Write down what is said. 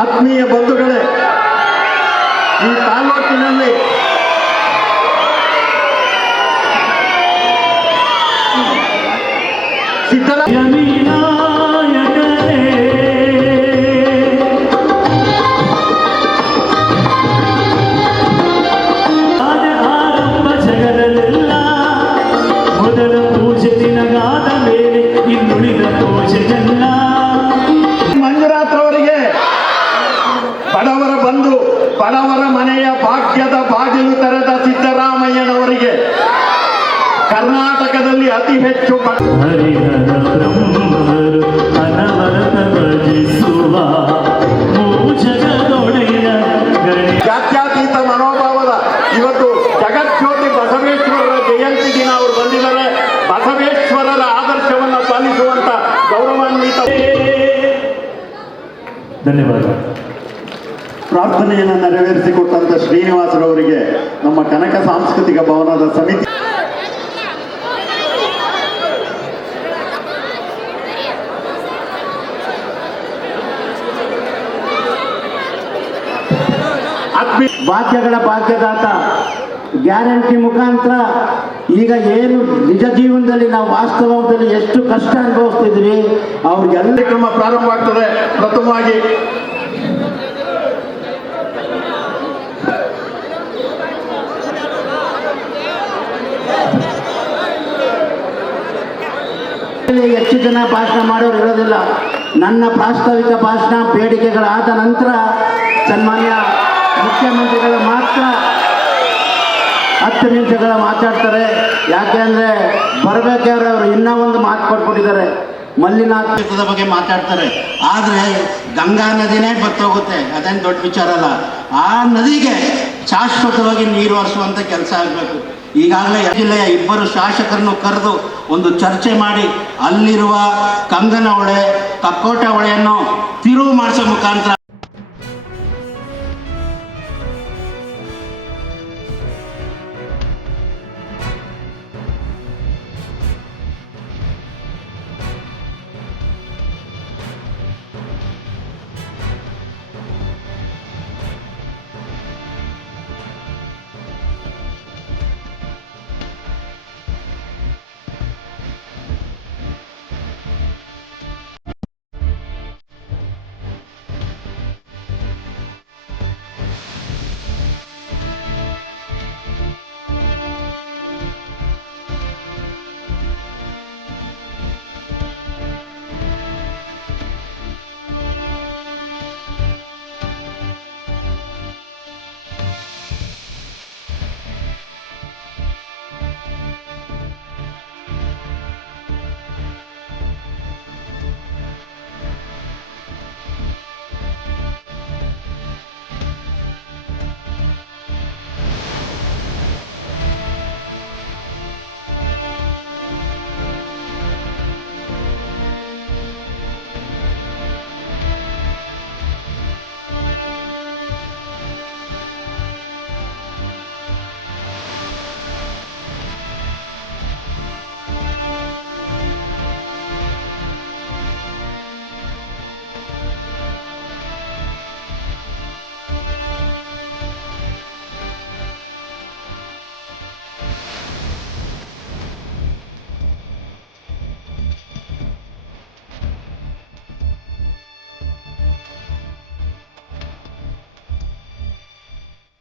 ಆತ್ಮೀಯ ಬಂಧುಗಳೇ, ಈ ತಾಲೂಕಿನಲ್ಲಿ ಮಂಜುನಾಥ್ರವರಿಗೆ ಬಡವರ ಬಂಧು, ಬಡವರ ಮನೆಯ ಭಾಗ್ಯದ ಬಾಗಿಲು ತೆರೆದ ಸಿದ್ದರಾಮಯ್ಯನವರಿಗೆ ಕರ್ನಾಟಕದಲ್ಲಿ ಅತಿ ಹೆಚ್ಚು ಜಾತ್ಯತೀತ ಮನೋಭಾವದ ಇವತ್ತು ಜಗಜ್ಯೋತಿ ಬಸವೇಶ್ವರರ ಜಯಂತಿ ದಿನ ಅವರು ಬಂದಿದ್ದಾರೆ. ಬಸವೇಶ್ವರರ ಆದರ್ಶವನ್ನು ಪಾಲಿಸುವಂತ ಗೌರವಾನ್ವಿತ ಧನ್ಯವಾದ. ಪ್ರಾರ್ಥನೆಯನ್ನು ನೆರವೇರಿಸಿಕೊಟ್ಟಂತ ಶ್ರೀನಿವಾಸರವರಿಗೆ ನಮ್ಮ ಕನಕ ಸಾಂಸ್ಕೃತಿಕ ಭವನದ ಸಮಿತಿ ಭಾಗ್ಯಗಳ ಭಾಗ್ಯದಾತ ಗ್ಯಾರಂಟಿ ಮುಖಾಂತರ ಈಗ ಏನು ನಿಜ ಜೀವನದಲ್ಲಿ ನಾವು ವಾಸ್ತವದಲ್ಲಿ ಎಷ್ಟು ಕಷ್ಟ ಅನುಭವಿಸ್ತಿದ್ವಿ ಅವ್ರಿಗೆಲ್ಲ ಕ್ರಮ ಪ್ರಾರಂಭವಾಗ್ತದೆ. ಪ್ರಥಮವಾಗಿ ಹೆಚ್ಚು ಜನ ಭಾಷಣ ಮಾಡೋರು ಇರೋದಿಲ್ಲ. ನನ್ನ ಪ್ರಾಸ್ತಾವಿಕ ಭಾಷಣ ಬೇಡಿಕೆಗಳಾದ ನಂತರ ಸನ್ಮಾನ್ಯ ಮುಖ್ಯಮಂತ್ರಿಗಳು ಮಾತ್ರ 10 ನಿಮಿಷಗಳ ಮಾತಾಡ್ತಾರೆ. ಯಾಕೆ ಅಂದರೆ ಬರಬೇಕಾದ್ರೆ ಅವರು ಇನ್ನೂ ಒಂದು ಮಾತು ಕೊಟ್ಬಿಟ್ಟಿದ್ದಾರೆ, ಮಲ್ಲಿನಾಥ್ ತೀರ್ಥದ ಬಗ್ಗೆ ಮಾತಾಡ್ತಾರೆ. ಆದರೆ ಗಂಗಾ ನದಿನೇ ಬರ್ತೋಗುತ್ತೆ, ಅದೇನು ದೊಡ್ಡ ವಿಚಾರ ಅಲ್ಲ. ಆ ನದಿಗೆ ಶಾಶ್ವತವಾಗಿ ನೀರು ಹರಿಸುವಂಥ ಕೆಲಸ ಆಗಬೇಕು. ಈಗಾಗಲೇ ಜಿಲ್ಲೆಯ 2 ಶಾಸಕರನ್ನು ಕರೆದು ಒಂದು ಚರ್ಚೆ ಮಾಡಿ ಅಲ್ಲಿರುವ ಕಂಗನ ಹೊಳೆ, ಕಕ್ಕೋಟ ಹೊಳೆಯನ್ನು ತಿರುವು ಮಾಡಿಸೋ ಮುಖಾಂತರ